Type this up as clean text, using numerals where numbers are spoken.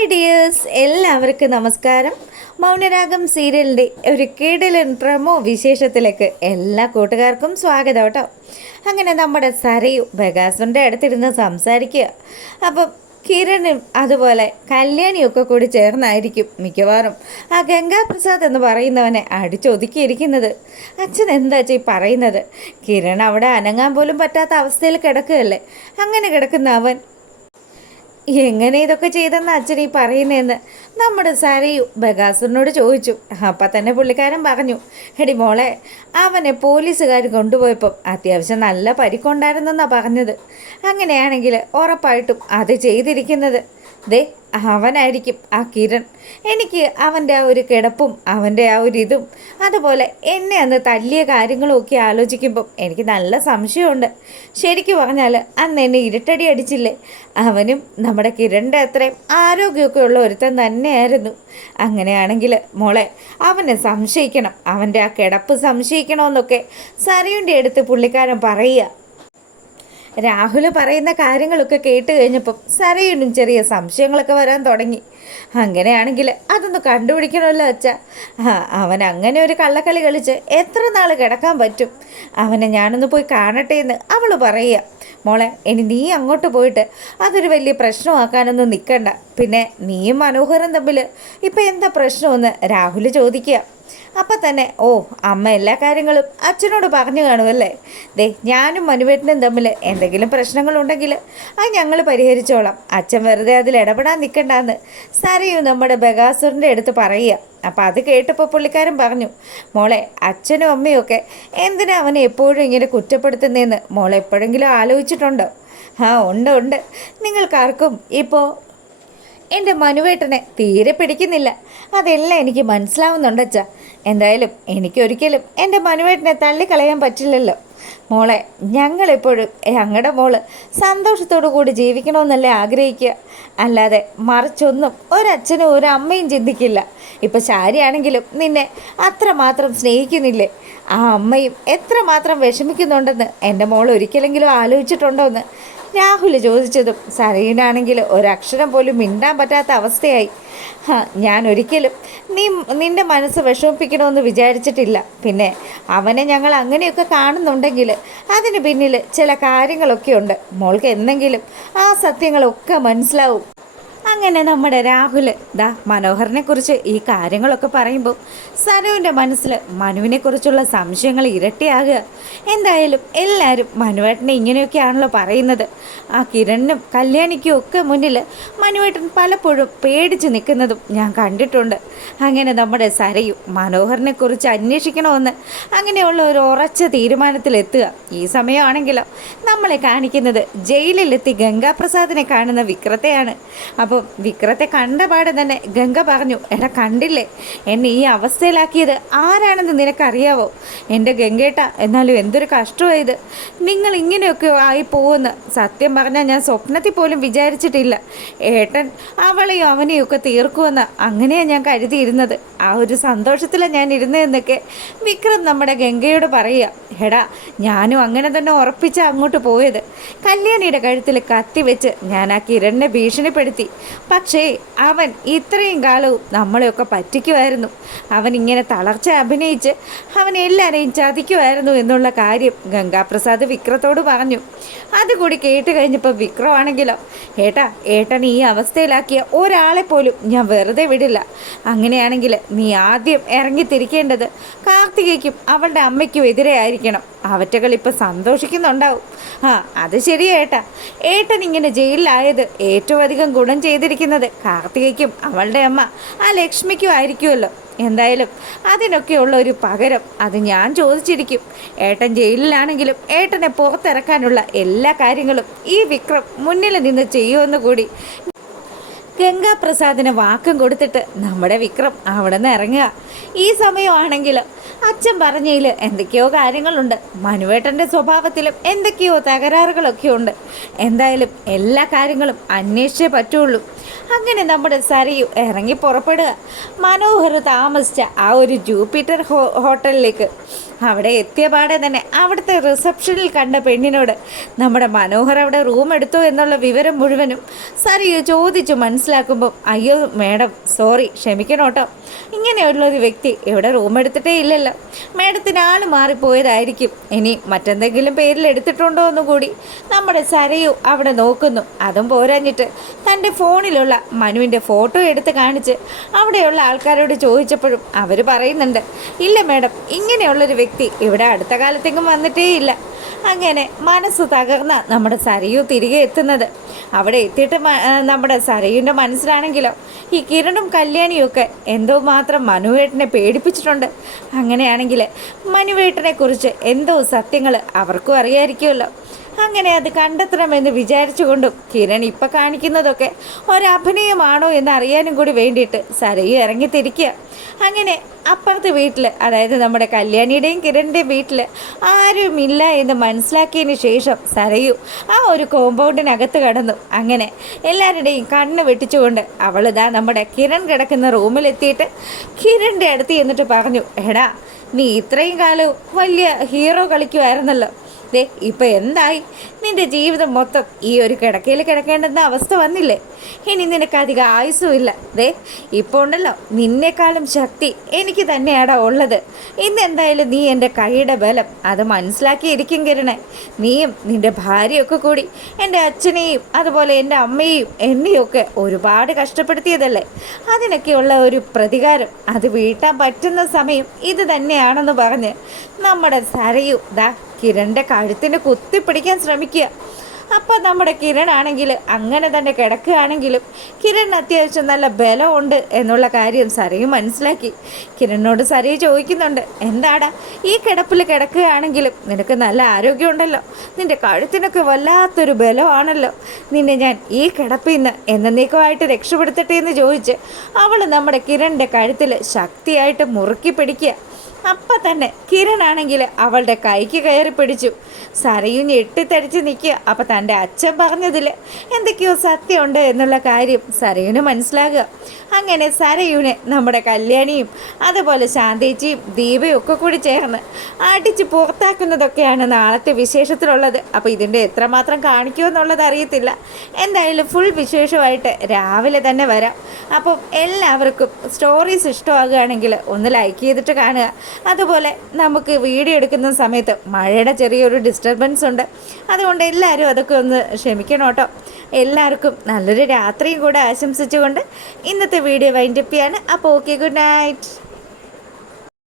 Hi dears, എല്ലാവർക്കും നമസ്കാരം. മൗനരാഗം സീരിയലിൻ്റെ ഒരു കിടിലൻ പ്രമോ വിശേഷത്തിലേക്ക് എല്ലാ കൂട്ടുകാർക്കും സ്വാഗതം കേട്ടോ. അങ്ങനെ നമ്മുടെ സരയു ബഗാസുൻ്റെ അടുത്തിരുന്ന് സംസാരിക്കുക. അപ്പം കിരണും അതുപോലെ കല്യാണിയൊക്കെ കൂടി ചേർന്നായിരിക്കും മിക്കവാറും ആ ഗംഗാപ്രസാദ് എന്ന് പറയുന്നവനെ അടിച്ചൊതുക്കിയിരിക്കുന്നത്. അച്ഛൻ എന്താ പറയുന്നത്? കിരൺ അവിടെ അനങ്ങാൻ പോലും പറ്റാത്ത അവസ്ഥയിൽ കിടക്കുകയല്ലേ. അങ്ങനെ കിടക്കുന്ന അവൻ എങ്ങനെ ഇതൊക്കെ ചെയ്തെന്ന് അച്ഛൻ ഈ പറയുന്നതെന്ന് നമ്മുടെ സരയു ബഗാസുറിനോട് ചോദിച്ചു. അപ്പം തന്നെ പുള്ളിക്കാരൻ പറഞ്ഞു, എടി മോളെ, അവനെ പോലീസുകാർ കൊണ്ടുപോയപ്പം അത്യാവശ്യം നല്ല പരിക്കുണ്ടായിരുന്നെന്നാണ് പറഞ്ഞത്. അങ്ങനെയാണെങ്കിൽ ഉറപ്പായിട്ടും അത് ചെയ്തിരിക്കുന്നത് ദേ അവനായിരിക്കും, ആ കിരൺ. എനിക്ക് അവൻ്റെ ആ ഒരു കിടപ്പും അവൻ്റെ ആ ഒരു ഇതും അതുപോലെ എന്നെ അന്ന് തല്ലിയ കാര്യങ്ങളും ഒക്കെ ആലോചിക്കുമ്പം എനിക്ക് നല്ല സംശയമുണ്ട്. ശരിക്കും പറഞ്ഞാൽ അന്ന് എന്നെ ഇരുട്ടടി അടിച്ചില്ലേ, അവനും നമ്മുടെ കിരണിൻ്റെ അത്രയും ആരോഗ്യമൊക്കെ ഉള്ള ഒരുത്തൻ തന്നെയായിരുന്നു. അങ്ങനെയാണെങ്കിൽ മോളെ, അവനെ സംശയിക്കണം, അവൻ്റെ ആ കിടപ്പ് സംശയിക്കണമെന്നൊക്കെ സരയുൻ്റെ അടുത്ത് പുള്ളിക്കാരൻ പറയുക. രാഹുൽ പറയുന്ന കാര്യങ്ങളൊക്കെ കേട്ട് കഴിഞ്ഞപ്പം സരയുനും ചെറിയ സംശയങ്ങളൊക്കെ വരാൻ തുടങ്ങി. അങ്ങനെയാണെങ്കിൽ അതൊന്ന് കണ്ടുപിടിക്കണമല്ലോ അച്ഛാ. അവൻ അങ്ങനെ ഒരു കള്ളക്കളി കളിച്ച് എത്ര നാൾ കിടക്കാൻ പറ്റും? അവനെ ഞാനൊന്ന് പോയി കാണട്ടെ എന്ന് അവൾ പറയുക. മോളെ, ഇനി നീ അങ്ങോട്ട് പോയിട്ട് അതൊരു വലിയ പ്രശ്നമാക്കാനൊന്നും നിൽക്കണ്ട. പിന്നെ നീയും മനോഹരൻ തമ്മിൽ ഇപ്പം എന്താ പ്രശ്നമെന്ന് രാഹുൽ ചോദിക്കുക. അപ്പം തന്നെ അമ്മ എല്ലാ കാര്യങ്ങളും അച്ഛനോട് പറഞ്ഞു കാണുമല്ലേ. ദേ, ഞാനും മനുവേട്ടനും തമ്മിൽ എന്തെങ്കിലും പ്രശ്നങ്ങളുണ്ടെങ്കിൽ അത് ഞങ്ങൾ പരിഹരിച്ചോളാം. അച്ഛൻ വെറുതെ അതിൽ ഇടപെടാൻ നിൽക്കണ്ടെന്ന് സരയു നമ്മുടെ ബഗാസുറിൻ്റെ അടുത്ത് പറയുക. അപ്പം അത് കേട്ടപ്പോൾ പുള്ളിക്കാരൻ പറഞ്ഞു, മോളെ, അച്ഛനും അമ്മയും ഒക്കെ എന്തിനാ അവനെ എപ്പോഴും ഇങ്ങനെ കുറ്റപ്പെടുത്തുന്നതെന്ന് മോളെ എപ്പോഴെങ്കിലും ആലോചിച്ചിട്ടുണ്ടോ? ഉണ്ട്. നിങ്ങൾക്കാർക്കും ഇപ്പോൾ എൻ്റെ മനുവേട്ടനെ തീരെ പിടിക്കുന്നില്ല. അതെല്ലാം എനിക്ക് മനസ്സിലാവുന്നുണ്ട് അച്ഛാ. എന്തായാലും എനിക്കൊരിക്കലും എൻ്റെ മനുവേട്ടനെ തള്ളിക്കളയാൻ പറ്റില്ലല്ലോ. മോളെ, ഞങ്ങളെപ്പോഴും ഞങ്ങളുടെ മോള് സന്തോഷത്തോടു കൂടി ജീവിക്കണമെന്നല്ലേ ആഗ്രഹിക്കുക. അല്ലാതെ മറിച്ചൊന്നും ഒരച്ഛനും ഒരമ്മയും ചിന്തിക്കില്ല. ഇപ്പം ശാരിയാണെങ്കിലും നിന്നെ അത്രമാത്രം സ്നേഹിക്കുന്നില്ലേ? ആ അമ്മയും എത്രമാത്രം വിഷമിക്കുന്നുണ്ടെന്ന് എൻ്റെ മോൾ ഒരിക്കലെങ്കിലും ആലോചിച്ചിട്ടുണ്ടോ എന്ന് രാഹുൽ ചോദിച്ചതും സരീനാണെങ്കിൽ ഒരക്ഷരം പോലും മിണ്ടാൻ പറ്റാത്ത അവസ്ഥയായി. ഞാൻ ഒരിക്കലും നിൻ്റെ മനസ്സ് വിഷമിപ്പിക്കണമെന്ന് വിചാരിച്ചിട്ടില്ല. പിന്നെ അവനെ ഞങ്ങൾ അങ്ങനെയൊക്കെ കാണുന്നുണ്ടെങ്കിൽ അതിന് പിന്നിൽ ചില കാര്യങ്ങളൊക്കെ ഉണ്ട്. മോൾക്ക് എന്തെങ്കിലും ആ സത്യങ്ങളൊക്കെ മനസ്സിലാവും. അങ്ങനെ നമ്മുടെ രാഹുൽ മനോഹറിനെക്കുറിച്ച് ഈ കാര്യങ്ങളൊക്കെ പറയുമ്പോൾ സനുവിൻ്റെ മനസ്സിൽ മനുവിനെക്കുറിച്ചുള്ള സംശയങ്ങൾ ഇരട്ടിയാകുക. എന്തായാലും എല്ലാവരും മനുവേട്ടനെ ഇങ്ങനെയൊക്കെയാണല്ലോ പറയുന്നത്. ആ കിരണിനും കല്യാണിക്കും ഒക്കെ മുന്നിൽ മനുവേട്ടൻ പലപ്പോഴും പേടിച്ച് നിൽക്കുന്നതും ഞാൻ കണ്ടിട്ടുണ്ട്. അങ്ങനെ നമ്മുടെ സരയു മനോഹറിനെക്കുറിച്ച് അന്വേഷിക്കണമെന്ന് അങ്ങനെയുള്ള ഒരു ഉറച്ച തീരുമാനത്തിലെത്തുക. ഈ സമയമാണെങ്കിലോ നമ്മളെ കാണിക്കുന്നത് ജയിലിലെത്തി ഗംഗാപ്രസാദിനെ കാണുന്ന വിക്രത്തെയാണ്. അപ്പോൾ വിക്രത്തെ കണ്ടപാടെ തന്നെ ഗംഗ പറഞ്ഞു, എടാ കണ്ടില്ലേ എന്നെ ഈ അവസ്ഥയിലാക്കിയത് ആരാണെന്ന് നിനക്കറിയാവോ? എൻ്റെ ഗംഗേട്ട, എന്നാലും എന്തൊരു കഷ്ടമായത്. നിങ്ങൾ ഇങ്ങനെയൊക്കെ ആയി പോകുമെന്ന് സത്യം പറഞ്ഞാൽ ഞാൻ സ്വപ്നത്തിൽ പോലും വിചാരിച്ചിട്ടില്ല. ഏട്ടൻ അവളെയും അവനെയും ഒക്കെ തീർക്കുമെന്ന് അങ്ങനെയാണ് ഞാൻ കരുതിയിരുന്നത്. ആ ഒരു സന്തോഷത്തിലാണ് ഞാൻ ഇരുന്നതെന്നൊക്കെ വിക്രം നമ്മുടെ ഗംഗയോട് പറയുക. എടാ, ഞാനും അങ്ങനെ തന്നെ ഉറപ്പിച്ച അങ്ങോട്ട് പോയത്. കല്യാണിയുടെ കഴുത്തിൽ കത്തി വെച്ച് ഞാൻ ആ കിരണിനെ ഭീഷണിപ്പെടുത്തി. പക്ഷേ അവൻ ഇത്രയും കാലവും നമ്മളെയൊക്കെ പറ്റിക്കുമായിരുന്നു. അവൻ ഇങ്ങനെ തളർച്ച അഭിനയിച്ച് അവൻ എല്ലാവരെയും ചതിക്കുമായിരുന്നു എന്നുള്ള കാര്യം ഗംഗാപ്രസാദ് വിക്രത്തോട് പറഞ്ഞു. അതുകൂടി കേട്ട് കഴിഞ്ഞപ്പോൾ വിക്രമാണെങ്കിലോ, ഏട്ടൻ ഈ അവസ്ഥയിലാക്കിയ ഒരാളെ പോലും ഞാൻ വെറുതെ വിടില്ല. അങ്ങനെയാണെങ്കിൽ നീ ആദ്യം ഇറങ്ങിത്തിരിക്കേണ്ടത് കാർത്തികയ്ക്കും അവളുടെ അമ്മയ്ക്കും എതിരെ ആയിരിക്കണം. അവറ്റകൾ ഇപ്പം സന്തോഷിക്കുന്നുണ്ടാവും. അത് ശരിയാ ഏട്ടൻ ഇങ്ങനെ ജയിലിലായത് ഏറ്റവും അധികം ഗുണം ചെയ്തിരിക്കുന്നത് കാർത്തികയ്ക്കും അവളുടെ അമ്മ ആ ലക്ഷ്മിക്കും ആയിരിക്കുമല്ലോ. എന്തായാലും അതിനൊക്കെയുള്ള ഒരു പകരം അത് ഞാൻ ചോദിച്ചിരിക്കും. ഏട്ടൻ ജയിലിലാണെങ്കിലും ഏട്ടനെ പുറത്തിറക്കാനുള്ള എല്ലാ കാര്യങ്ങളും ഈ വിക്രം മുന്നിൽ നിന്ന് ചെയ്യുമെന്ന് കൂടി ഗംഗാപ്രസാദിന് വാക്കും കൊടുത്തിട്ട് നമ്മുടെ വിക്രം അവിടെ നിന്ന് ഇറങ്ങുക. ഈ സമയമാണെങ്കിൽ അച്ഛൻ പറഞ്ഞതിൽ എന്തൊക്കെയോ കാര്യങ്ങളുണ്ട്. മനുവേട്ടൻ്റെ സ്വഭാവത്തിലും എന്തൊക്കെയോ തകരാറുകളൊക്കെ ഉണ്ട്. എന്തായാലും എല്ലാ കാര്യങ്ങളും അന്വേഷിച്ചേ പറ്റുള്ളൂ. അങ്ങനെ നമ്മുടെ സരയു ഇറങ്ങി പുറപ്പെടുക മനോഹർ താമസിച്ച ആ ഒരു ജൂപ്പിറ്റർ ഹോട്ടലിലേക്ക്. അവിടെ എത്തിയ പാടെ തന്നെ അവിടുത്തെ റിസപ്ഷനിൽ കണ്ട പെണ്ണിനോട് നമ്മുടെ മനോഹർ അവിടെ റൂം എടുത്തോ എന്നുള്ള വിവരം മുഴുവനും സരയു ചോദിച്ചു മനസ്സിലാക്കുമ്പം, അയ്യോ മേഡം സോറി, ക്ഷമിക്കണം കേട്ടോ, ഇങ്ങനെയുള്ളൊരു വ്യക്തി ഇവിടെ റൂം എടുത്തിട്ടേ ഇല്ലല്ലോ, മേഡത്തിന് ആൾ മാറിപ്പോയതായിരിക്കും, ഇനി മറ്റെന്തെങ്കിലും പേരിൽ എടുത്തിട്ടുണ്ടോ എന്നുകൂടി നമ്മുടെ സരയു അവിടെ നോക്കുന്നു. അതും പോരാഞ്ഞിട്ട് തൻ്റെ ഫോണിലുള്ള മനുവിൻ്റെ ഫോട്ടോ എടുത്ത് കാണിച്ച് അവിടെയുള്ള ആൾക്കാരോട് ചോദിച്ചപ്പോഴും അവർ പറയുന്നുണ്ട്, ഇല്ല മേഡം, ഇങ്ങനെയുള്ളൊരു വ്യക്തി ഇവിടെ അടുത്ത കാലത്തേക്കും വന്നിട്ടേ ഇല്ല. അങ്ങനെ മനസ്സ് തകർന്ന നമ്മുടെ സരയു തിരികെ എത്തുന്നത്. അവിടെ എത്തിയിട്ട് നമ്മുടെ സരയുവിൻ്റെ മനസ്സിലാണെങ്കിലോ ഈ കിരണും കല്യാണിയും ഒക്കെ എന്തോ മാത്രം മനുവേട്ടനെ പേടിപ്പിച്ചിട്ടുണ്ട്. അങ്ങനെയാണെങ്കിൽ മനുവേട്ടനെ കുറിച്ച് എന്തോ സത്യങ്ങൾ അവർക്കും അറിയാമായിരിക്കുമല്ലോ. അങ്ങനെ അത് കണ്ടെത്തണമെന്ന് വിചാരിച്ചുകൊണ്ടും കിരൺ ഇപ്പം കാണിക്കുന്നതൊക്കെ ഒരഭിനയമാണോ എന്ന് അറിയാനും കൂടി വേണ്ടിയിട്ട് സരയു ഇറങ്ങിത്തിരിക്കുക. അങ്ങനെ അപ്പുറത്തെ വീട്ടിൽ, അതായത് നമ്മുടെ കല്യാണിയുടെയും കിരണിൻ്റെയും വീട്ടിൽ ആരുമില്ല എന്ന് മനസ്സിലാക്കിയതിന് ശേഷം സരയു ആ ഒരു കോമ്പൗണ്ടിനകത്ത് കടന്നു. അങ്ങനെ എല്ലാവരുടെയും കണ്ണ് വെട്ടിച്ചുകൊണ്ട് അവളിതാ നമ്മുടെ കിരൺ കിടക്കുന്ന റൂമിലെത്തിയിട്ട് കിരണിൻ്റെ അടുത്ത് ചെന്നിട്ട് പറഞ്ഞു, എടാ നീ ഇത്രയും കാലം വലിയ ഹീറോ കളിക്കുമായിരുന്നല്ലോ, ദേ ഇപ്പം എന്തായി, നിൻ്റെ ജീവിതം മൊത്തം ഈ ഒരു കിടക്കയിൽ കിടക്കേണ്ടുന്ന അവസ്ഥ വന്നില്ലേ, ഇനി നിനക്ക് അധികം ആയുസ്സും ഇല്ല, ദേ ഇപ്പോൾ ഉണ്ടല്ലോ നിന്നേക്കാളും ശക്തി എനിക്ക് തന്നെയാടാ ഉള്ളത്, ഇന്നെന്തായാലും നീ എൻ്റെ കൈയുടെ ബലം അത് മനസ്സിലാക്കിയിരിക്കും കിരണേ, നീയും നിൻ്റെ ഭാര്യയൊക്കെ കൂടി എൻ്റെ അച്ഛനെയും അതുപോലെ എൻ്റെ അമ്മയെയും എന്നെയൊക്കെ ഒരുപാട് കഷ്ടപ്പെടുത്തിയതല്ലേ, അതിനൊക്കെയുള്ള ഒരു പ്രതികാരം അത് വീട്ടാൻ പറ്റുന്ന സമയം ഇത് തന്നെയാണെന്ന് പറഞ്ഞ് നമ്മുടെ സരയു ദാ കിരണിൻ്റെ കഴുത്തിന് കുത്തിപ്പിടിക്കാൻ ശ്രമിക്കുക. അപ്പം നമ്മുടെ കിരണാണെങ്കിൽ അങ്ങനെ തന്നെ കിടക്കുകയാണെങ്കിലും കിരൺ അത്യാവശ്യം നല്ല ബലമുണ്ട് എന്നുള്ള കാര്യം സരയു മനസ്സിലാക്കി. കിരണിനോട് സരയു ചോദിക്കുന്നുണ്ട്, എന്താടാ ഈ കിടപ്പിൽ കിടക്കുകയാണെങ്കിലും നിനക്ക് നല്ല ആരോഗ്യമുണ്ടല്ലോ, നിൻ്റെ കഴുത്തിനൊക്കെ വല്ലാത്തൊരു ബലമാണല്ലോ, നിന്നെ ഞാൻ ഈ കിടപ്പിൽ നിന്ന് എന്നേക്കുമായിട്ട് രക്ഷപ്പെടുത്തട്ടെ എന്ന് ചോദിച്ച് അവൾ നമ്മുടെ കിരണിൻ്റെ കഴുത്തിൽ ശക്തിയായിട്ട് മുറുക്കി പിടിക്കുക. അപ്പം തന്നെ കിരണാണെങ്കിൽ അവളുടെ കൈക്ക് കയറി പിടിച്ചു. സരയു ഞെട്ടിത്തടിച്ച് നിൽക്കുക. അപ്പം തൻ്റെ അച്ഛൻ പറഞ്ഞതിൽ എന്തൊക്കെയോ സത്യമുണ്ട് എന്നുള്ള കാര്യം സരയുന് മനസ്സിലാകുക. അങ്ങനെ സരയുനെ നമ്മുടെ കല്യാണിയും അതുപോലെ ശാന്തേച്ചിയും ദീപയും ഒക്കെ കൂടി ചേർന്ന് അടിച്ച് പുറത്താക്കുന്നതൊക്കെയാണ് നാളത്തെ വിശേഷത്തിലുള്ളത്. അപ്പോൾ ഇതിൻ്റെ എത്രമാത്രം കാണിക്കുമെന്നുള്ളത് അറിയത്തില്ല. എന്തായാലും ഫുൾ വിശേഷമായിട്ട് രാവിലെ തന്നെ വരാം. അപ്പം എല്ലാവർക്കും സ്റ്റോറീസ് ഇഷ്ടമാകുകയാണെങ്കിൽ ഒന്ന് ലൈക്ക് ചെയ്തിട്ട് കാണുക. അതുപോലെ നമുക്ക് വീഡിയോ എടുക്കുന്ന സമയത്ത് മഴയുടെ ചെറിയൊരു ഡിസ്റ്റർബൻസ് ഉണ്ട്, അതുകൊണ്ട് എല്ലാവരും അതൊക്കെ ഒന്ന് ക്ഷമിക്കണം കേട്ടോ. എല്ലാവർക്കും നല്ലൊരു രാത്രിയും കൂടെ ആശംസിച്ചുകൊണ്ട് ഇന്നത്തെ വീഡിയോ വൈൻഡപ്പ് ചെയ്യാണ്. അപ്പോൾ ഓക്കെ, ഗുഡ് നൈറ്റ്.